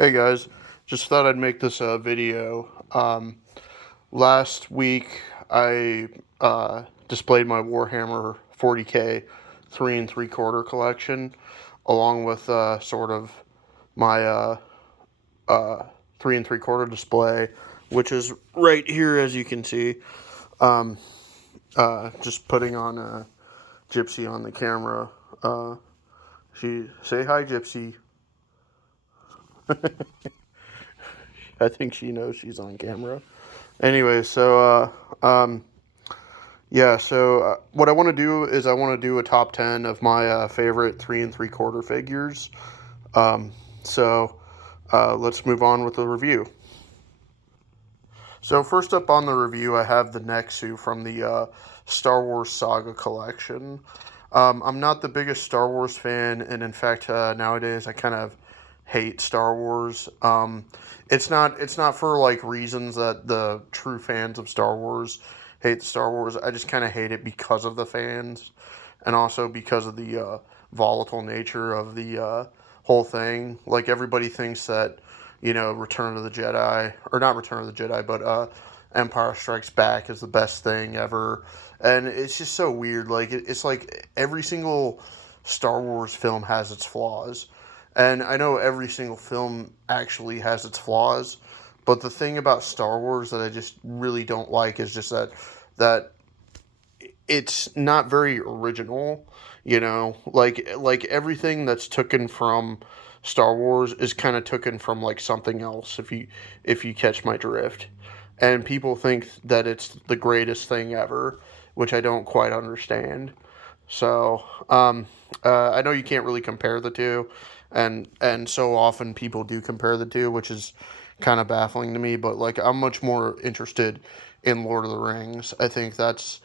Hey guys, just thought I'd make this video. Last week I displayed my Warhammer 40k 3 3/4 collection, along with sort of my 3 3/4 display, which is right here as you can see. Um, just putting on Gypsy on the camera. She say hi, Gypsy. I think she knows she's on camera. Anyway, what I want to do is I want to do a top 10 of my favorite 3 3/4 figures. Um, so let's move on with the review. So first up on the review, I have the Nexu from the Star Wars Saga collection. I'm not the biggest Star Wars fan, and in fact, nowadays I kind of hate Star Wars. It's not for like reasons that the true fans of Star Wars hate Star Wars. I just kind of hate it because of the fans, and also because of the volatile nature of the whole thing. Like everybody thinks that Return of the Jedi, or not Return of the Jedi, but Empire Strikes Back is the best thing ever, and it's just so weird. Like it's like every single Star Wars film has its flaws, and I know every single film actually has its flaws, but the thing about Star Wars that I just really don't like is just that it's not very original. Like everything that's taken from Star Wars is kind of taken from like something else. If you catch my drift, and people think that it's the greatest thing ever, which I don't quite understand. So I know you can't really compare the two, and so often people do compare the two, which is kind of baffling to me. But like I'm much more interested in Lord of the Rings. I think that's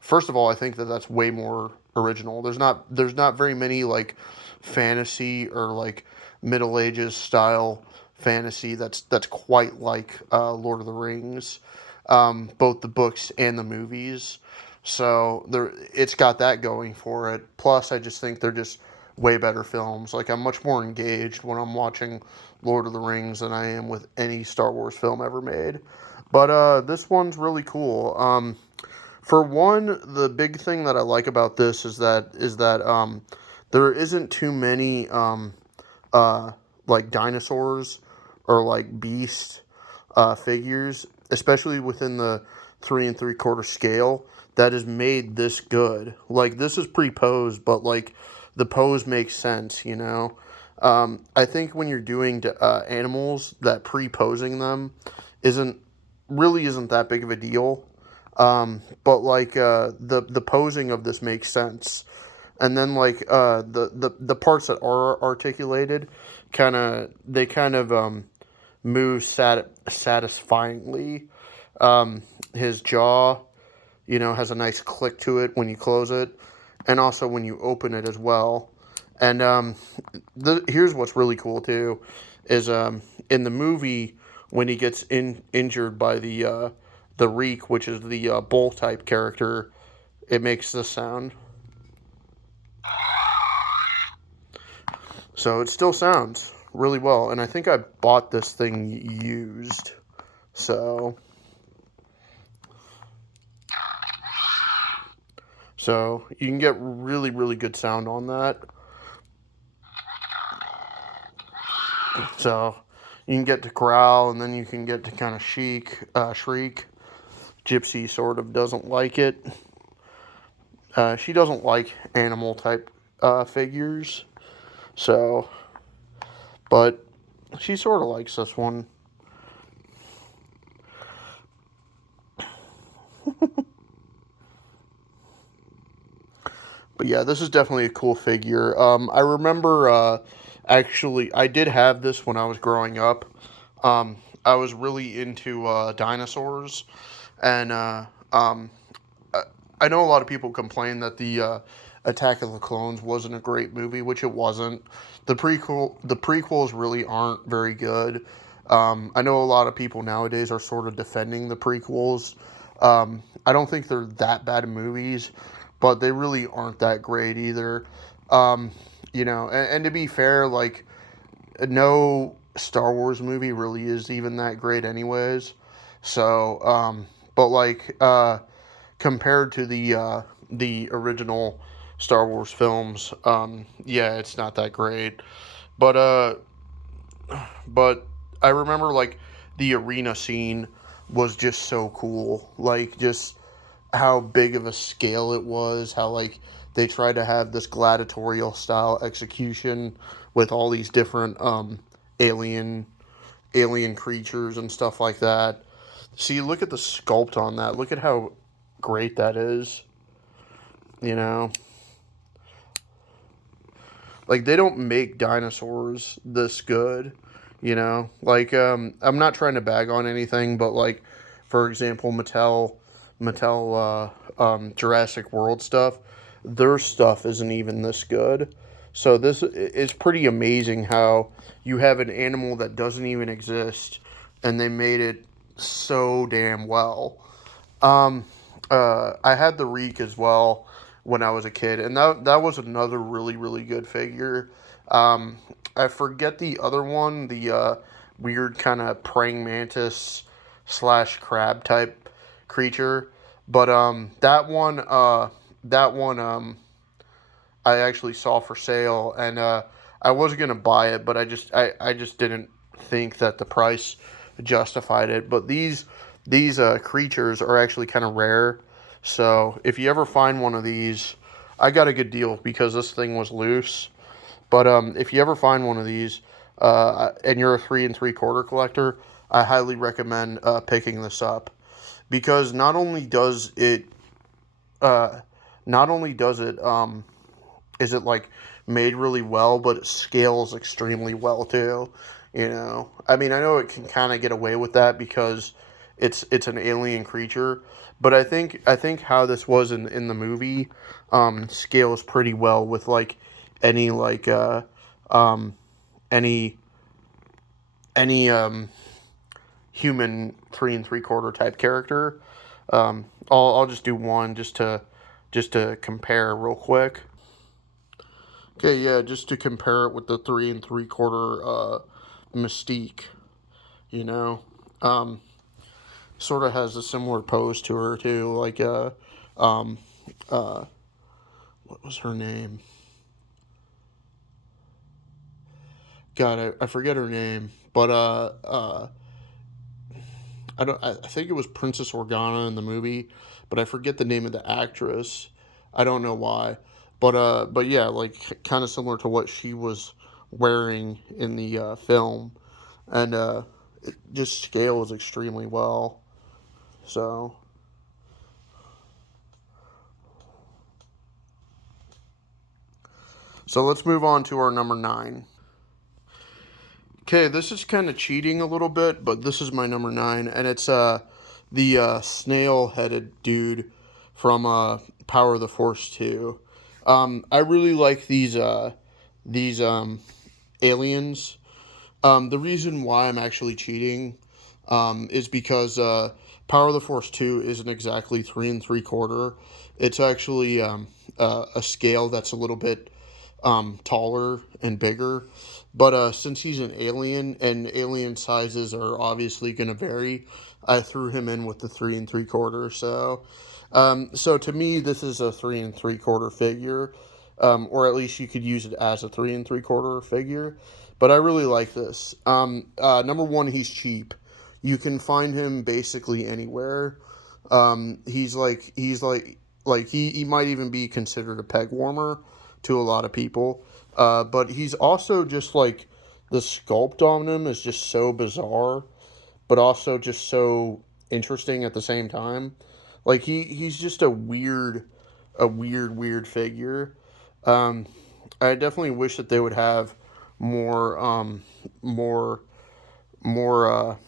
First of all, I think that that's way more original. There's not very many like fantasy or like Middle Ages style fantasy that's quite like Lord of the Rings, both the books and the movies. So it's got that going for it. Plus, I just think they're just way better films. Like I'm much more engaged when I'm watching Lord of the Rings than I am with any Star Wars film ever made. But this one's really cool. For one, the big thing that I like about this is that there isn't too many uh, like dinosaurs or like beast figures, especially within the 3 3/4 scale, that has made this good. Like this is pre-posed, but like the pose makes sense. I think when you're doing animals, that pre-posing them isn't isn't that big of a deal. But like the posing of this makes sense, and then like the parts that are articulated, kind of move satisfyingly. His jaw, has a nice click to it when you close it, and also when you open it as well. And here's what's really cool too, is in the movie when he gets injured by the Reek, which is the bull type character, it makes this sound. So it still sounds really well, and I think I bought this thing used. So you can get really really good sound on that. So you can get to growl, and then you can get to kind of shriek. Gypsy sort of doesn't like it. She doesn't like animal type figures. So, but she sort of likes this one. But yeah, this is definitely a cool figure. I remember actually, I did have this when I was growing up. I was really into dinosaurs, and I I know a lot of people complain that the Attack of the Clones wasn't a great movie, which it wasn't. The prequels really aren't very good. I know a lot of people nowadays are sort of defending the prequels. I don't think they're that bad of movies, but they really aren't that great either. And to be fair, like no Star Wars movie really is even that great, anyways. So, but like compared to the original Star Wars films, yeah, it's not that great. But but I remember like the arena scene was just so cool. Like just how big of a scale it was, how like they tried to have this gladiatorial style execution with all these different alien alien creatures and stuff like that. See, look at the sculpt on that. Look at how great that is. You know, like they don't make dinosaurs this good. You know, like I'm not trying to bag on anything, but like for example, Mattel Jurassic World stuff, their stuff isn't even this good. So this is pretty amazing how you have an animal that doesn't even exist, and they made it so damn well. Um, I had the Reek as well when I was a kid, and that was another really good figure. Um, I forget the other one, the weird kind of praying mantis slash crab type creature, but that one I actually saw for sale, and I was gonna buy it, but I just didn't think that the price justified it. But these creatures are actually kind of rare, so if you ever find one of these, I got a good deal because this thing was loose. But if you ever find one of these, and you're a 3 3/4 collector, I highly recommend picking this up because uh, not only does it is it like made really well, but it scales extremely well too. You know, I mean, I know it can kind of get away with that because it's an alien creature, but I think how this was in the movie scales pretty well with like any like um any any human 3 3/4 type character. I'll just do one just to compare real quick. Okay, yeah, just to compare it with the 3 3/4 Mystique, you know, um, sort of has a similar pose to her too. Like um, uh, what was her name? God, I forget her name, but I don't. I think it was Princess Organa in the movie, but I forget the name of the actress. I don't know why, but yeah, like kind of similar to what she was wearing in the film, and it just scales extremely well. So, so let's move on to our number 9. Okay, this is kind of cheating a little bit, but this is my number 9, and it's the snail-headed dude from Power of the Force 2. I really like these aliens. The reason why I'm actually cheating is because Power of the Force 2 isn't exactly 3 3/4. It's actually a scale that's a little bit taller and bigger. But since he's an alien and alien sizes are obviously going to vary, I threw him in with the 3 3/4. So to me, this is a 3 3/4 figure, or at least you could use it as a 3 3/4 figure. But I really like this. Number one, he's cheap. You can find him basically anywhere. He's like he might even be considered a peg warmer to a lot of people. But he's also just like the sculpt on him is just so bizarre, but also just so interesting at the same time. Like he's just a weird figure. Um, I definitely wish that they would have more more more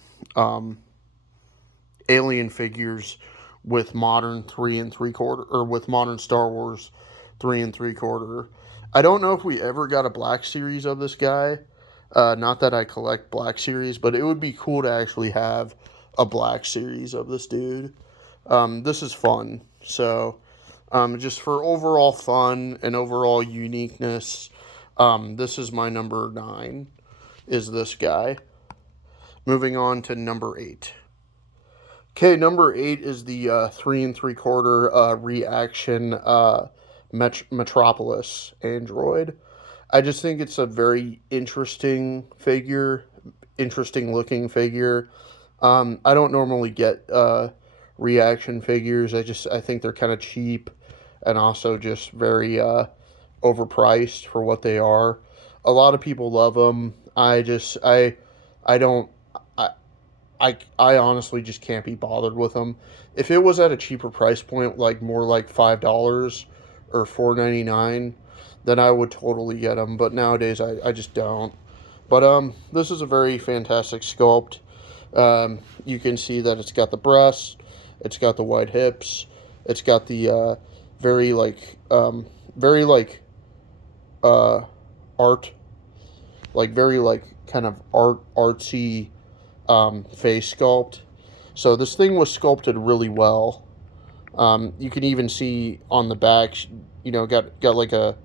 alien figures with modern 3 3/4 or with modern Star Wars 3 3/4. I don't know if we ever got a Black Series of this guy. Not that I collect Black Series, but it would be cool to actually have a Black Series of this dude. This is fun. So, just for overall fun and overall uniqueness, this is my number 9. is this guy. Moving on to number 8. Okay, number 8 is the 3 3/4 reaction Metropolis android. I just think it's a very interesting looking figure. I don't normally get reaction figures. I think they're kind of cheap, and also just very overpriced for what they are. A lot of people love them. I don't. I honestly just can't be bothered with them. If it was at a cheaper price point, like more like $5 or $4.99, then I would totally get them. But nowadays, I just don't. But this is a very fantastic sculpt. You can see that it's got the breasts, it's got the wide hips, it's got the very very uh, art, like very like kind of artsy face sculpt. So this thing was sculpted really well. You can even see on the back, got like a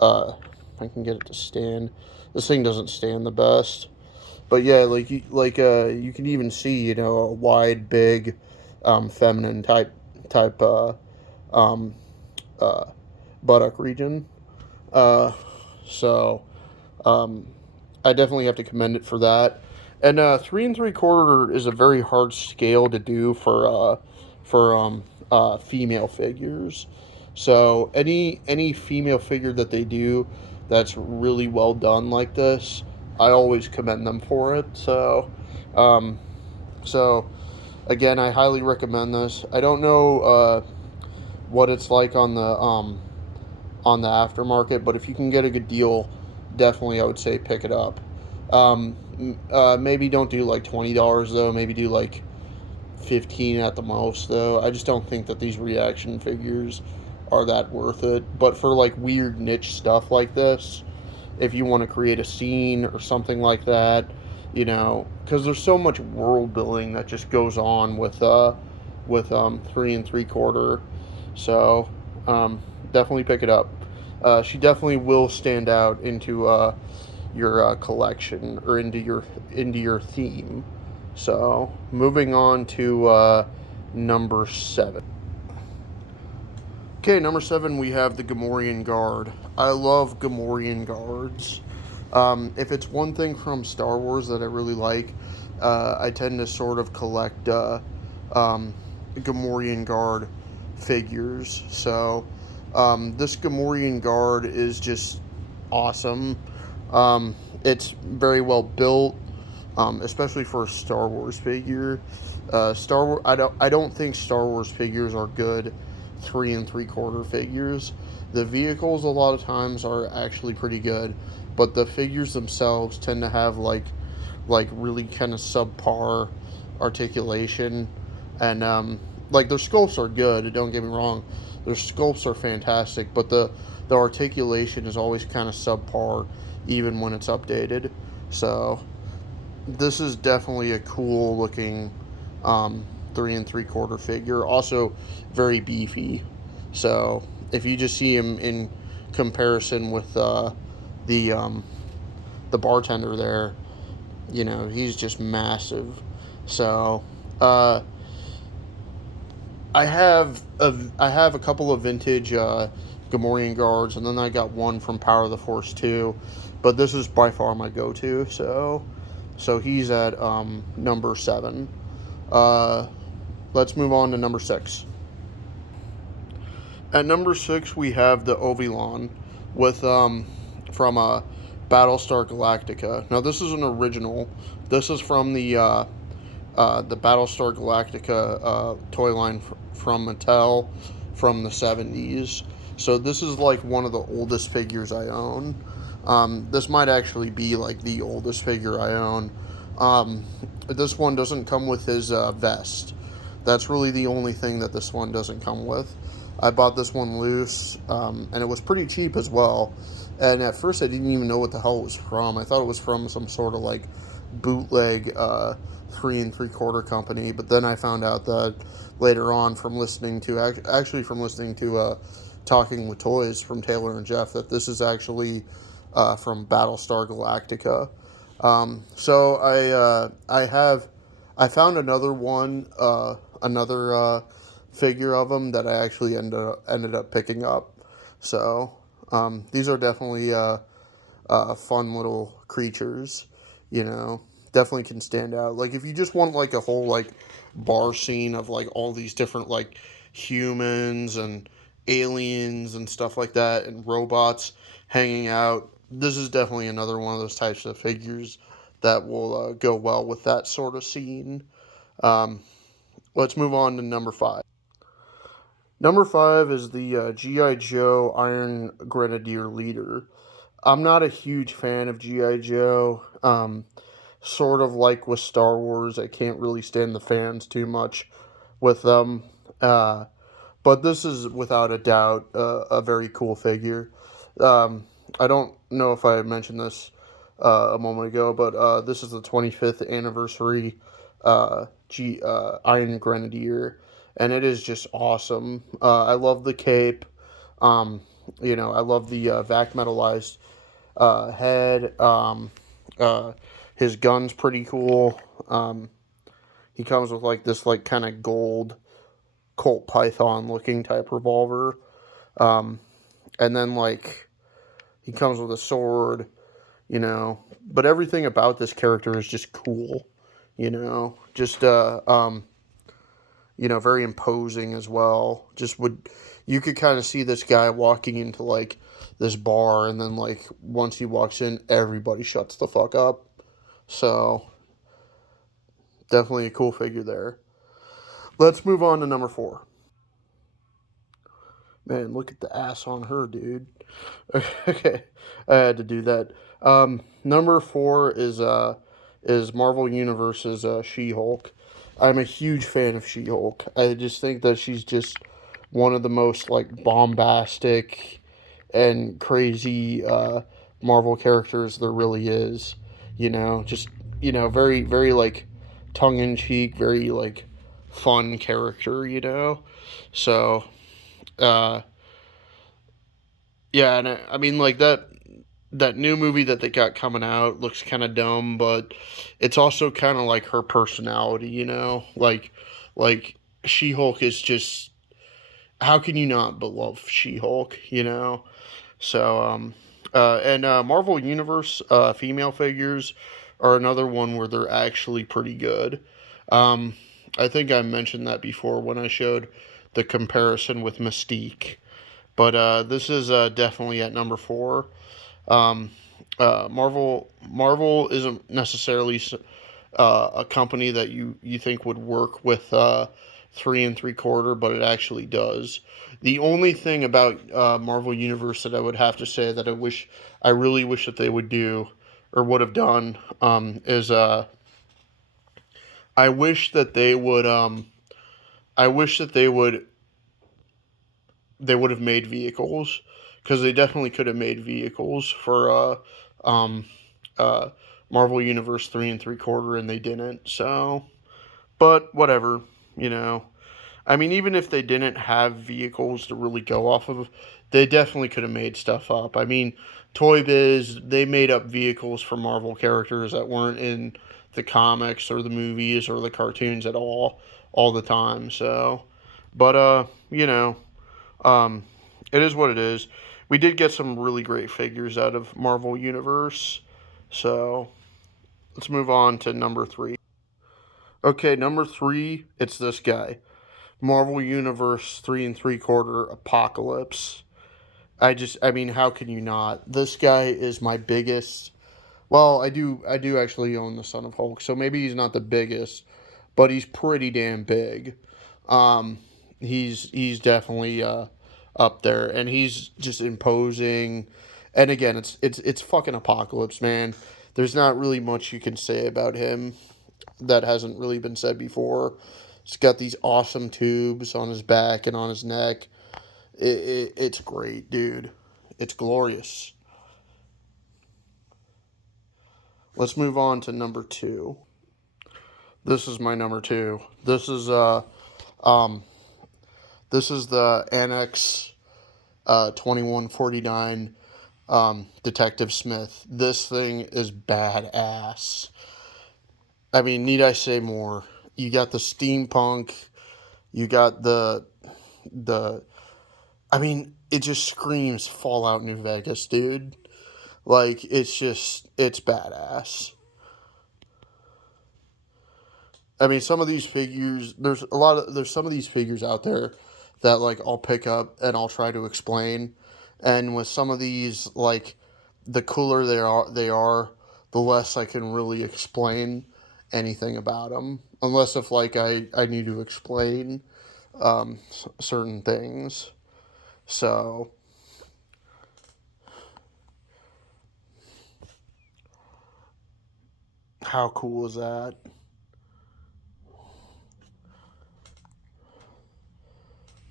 if I can get it to stand. This thing doesn't stand the best, but yeah, you can even see a wide, big, feminine type um, uh, buttock region. Uh, so I definitely have to commend it for that. And 3 3/4 is a very hard scale to do for female figures. So any female figure that they do that's really well done like this, I always commend them for it. Um, so again, I highly recommend this. I don't know what it's like on the aftermarket, but if you can get a good deal, definitely I would say pick it up. Maybe don't do like $20 though. Maybe do like 15 at the most though. I just don't think that these reaction figures are that worth it. But for like weird niche stuff like this, if you want to create a scene or something like that, because there's so much world building that just goes on with 3 3/4. So definitely pick it up. She definitely will stand out into your collection or into your theme. So moving on to number 7. Okay, number 7 we have the Gamorian Guard. I love Gamorian Guards. If it's one thing from Star Wars that I really like, I tend to sort of collect Gamorian Guard figures. So this Gamorian Guard is just awesome. It's very well built, especially for a Star Wars figure. Star Wars. I don't think Star Wars figures are good 3 3/4 figures. The vehicles a lot of times are actually pretty good, but the figures themselves tend to have like really kind of subpar articulation, and like their sculpts are good. Don't get me wrong, their sculpts are fantastic, but the articulation is always kind of subpar, even when it's updated. So this is definitely a cool looking 3 3/4 figure. Also very beefy. So if you just see him in comparison with the bartender there, he's just massive. So I have a couple of vintage Gamorrean guards, and then I got one from Power of the Force 2, but this is by far my go-to. So he's at number 7. Let's move on to number 6. At number 6, we have the Ovilon with from Battlestar Galactica. Now this is an original. This is from the Battlestar Galactica toy line from Mattel from the 70s. So this is like one of the oldest figures I own. This might actually be like the oldest figure I own. This one doesn't come with his vest. That's really the only thing that this one doesn't come with. I bought this one loose, and it was pretty cheap as well. And at first I didn't even know what the hell it was from. I thought it was from some sort of like bootleg 3 3/4 company. But then I found out that later on from listening to Talking with Toys from Taylor and Jeff, that this is actually from Battlestar Galactica. So I found another one, another figure of him that I actually ended up picking up. So these are definitely fun little creatures. You know, definitely can stand out. Like if you just want like a whole like bar scene of like all these different like humans and aliens and stuff like that and robots hanging out, this is definitely another one of those types of figures that will go well with that sort of scene. Um, let's move on to number five. Number five is the G.I. Joe Iron Grenadier Leader. I'm not a huge fan of G.I. Joe. Sort of like with Star Wars, I can't really stand the fans too much with them. Uh, but this is without a doubt a very cool figure. Um, I don't know if I mentioned this a moment ago, but this is the 25th anniversary Iron Grenadier, and it is just awesome. I love the cape. Um, I love the vac metalized head. Uh, his gun's pretty cool. He comes with like this like kind of gold Colt Python looking type revolver. Um, and then like he comes with a sword, but everything about this character is just cool, just very imposing as well. Just would you could kind of see this guy walking into like this bar, and then like once he walks in, everybody shuts the fuck up. So definitely a cool figure there. Let's move on to number four. Man, look at the ass on her, dude. Okay, I had to do that. Number four is Marvel Universe's She-Hulk. I'm a huge fan of She-Hulk. I just think that she's just one of the most like bombastic and crazy Marvel characters there really is. Just very very like tongue in cheek, very like fun character. So uh, yeah, and I mean like that new movie that they got coming out looks kind of dumb, but it's also kind of like her personality, like She Hulk is just how can you not but love She Hulk. So and Marvel Universe female figures are another one where they're actually pretty good. Um, I think I mentioned that before when I showed the comparison with Mystique. But this is definitely at number four. Um, Marvel isn't necessarily a company that you think would work with 3 3/4, but it actually does. The only thing about Marvel Universe that I would have to say that I really wish that they would do or would have done is I wish that they would I wish that they would have made vehicles because they definitely could have made vehicles for um, uh, Marvel Universe 3 3/4, and they didn't. So, but whatever, you know. I mean, even if they didn't have vehicles to really go off of, they definitely could have made stuff up. I mean, Toy Biz, they made up vehicles for Marvel characters that weren't in the comics or the movies or the cartoons at all the time. So, but um, it is what it is. We did get some really great figures out of Marvel Universe. So let's move on to number three. Okay, number three, it's this guy. Marvel Universe 3 3/4 Apocalypse. I mean, how can you not? This guy is my biggest. Well, I do actually own the Son of Hulk, so maybe he's not the biggest, but he's pretty damn big. Um, he's definitely up there, and he's just imposing. And again, it's fucking Apocalypse, man. There's not really much you can say about him that hasn't really been said before. He's got these awesome tubes on his back and on his neck. It's great, dude. It's glorious. Let's move on to number two. This is my number two. Um this is the Annex 2149 Detective Smith. This thing is badass. I mean, need I say more? You got the steampunk. You got the. I mean, it just screams Fallout New Vegas, dude. Like, it's badass. I mean, some of these figures, there's some of these figures out there that, like, I'll pick up and I'll try to explain. And with some of these, like, the cooler they are, the less I can really explain anything about them. Unless if, like, I need to explain certain things. So, how cool is that?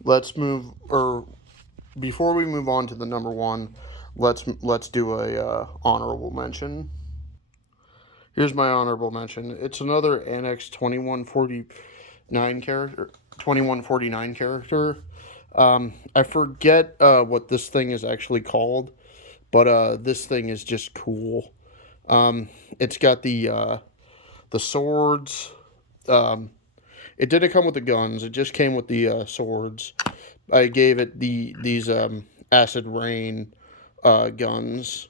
Let's move, or before we move on to the number one, let's do a honorable mention. Here's my honorable mention. It's another Annex 2149 character. 2149 character. I forget what this thing is actually called, but this thing is just cool. It's got the swords. It didn't come with the guns. It just came with the swords. I gave it these acid rain guns.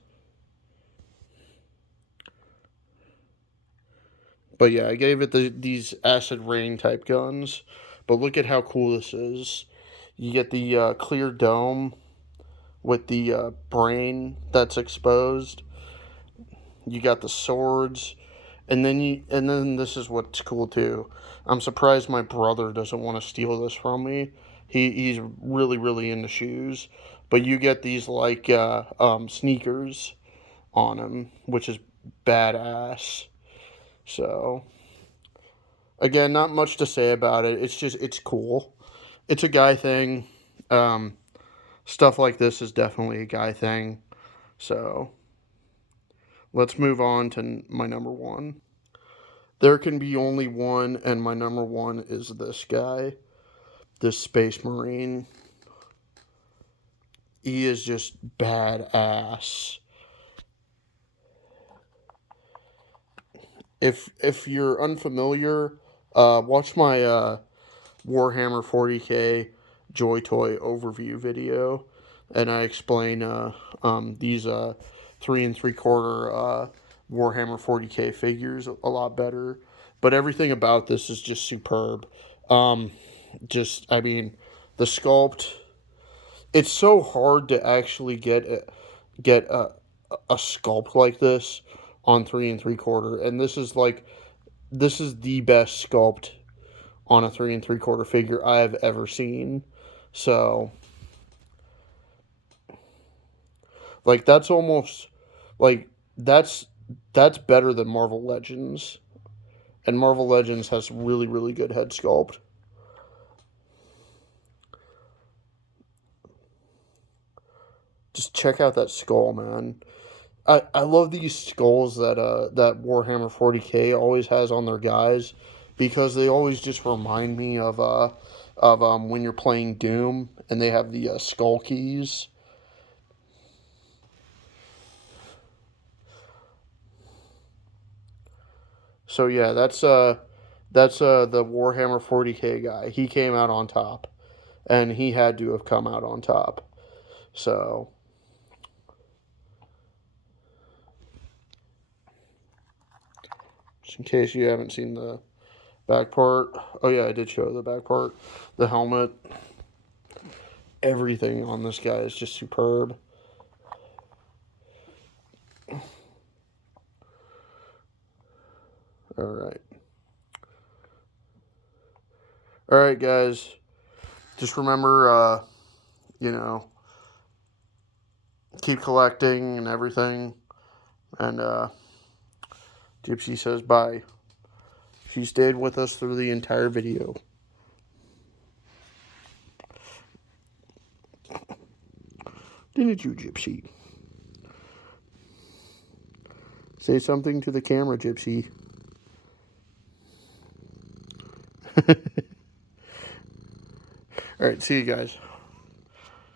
But yeah, I gave it these acid rain type guns. But look at how cool this is. You get the clear dome with the brain that's exposed. You got the swords, and then this is what's cool too. I'm surprised my brother doesn't want to steal this from me. He's really into shoes, but you get these like sneakers on him, which is badass. So again, not much to say about it. It's cool. It's a guy thing. Um, Stuff like this is definitely a guy thing. So let's move on to my number one. There can be only one, and my number one is this guy, this Space Marine. He is just badass. If you're unfamiliar, watch my Warhammer 40k Joy Toy overview video, and I explain these 3 3/4 Warhammer 40k figures a lot better. But everything about this is just superb. I mean, the sculpt. It's so hard to actually get a sculpt like this on 3 3/4, and this is the best sculpt on a 3 3/4 figure I have ever seen. So, like, that's almost like that's that's better than Marvel Legends, and Marvel Legends has really good head sculpt. Just check out that skull, man. I love these skulls that Warhammer 40k always has on their guys, because they always just remind me of when you're playing Doom and they have the skull keys. So yeah, that's the Warhammer 40k guy. He came out on top, and he had to have come out on top. So just in case you haven't seen the back part. Oh yeah, I did show the back part. The helmet. Everything on this guy is just superb. All right. All right, guys. Just remember, you know, keep collecting and everything. And Gypsy says bye. She stayed with us through the entire video. Didn't you, Gypsy? Say something to the camera, Gypsy. All right, see you guys.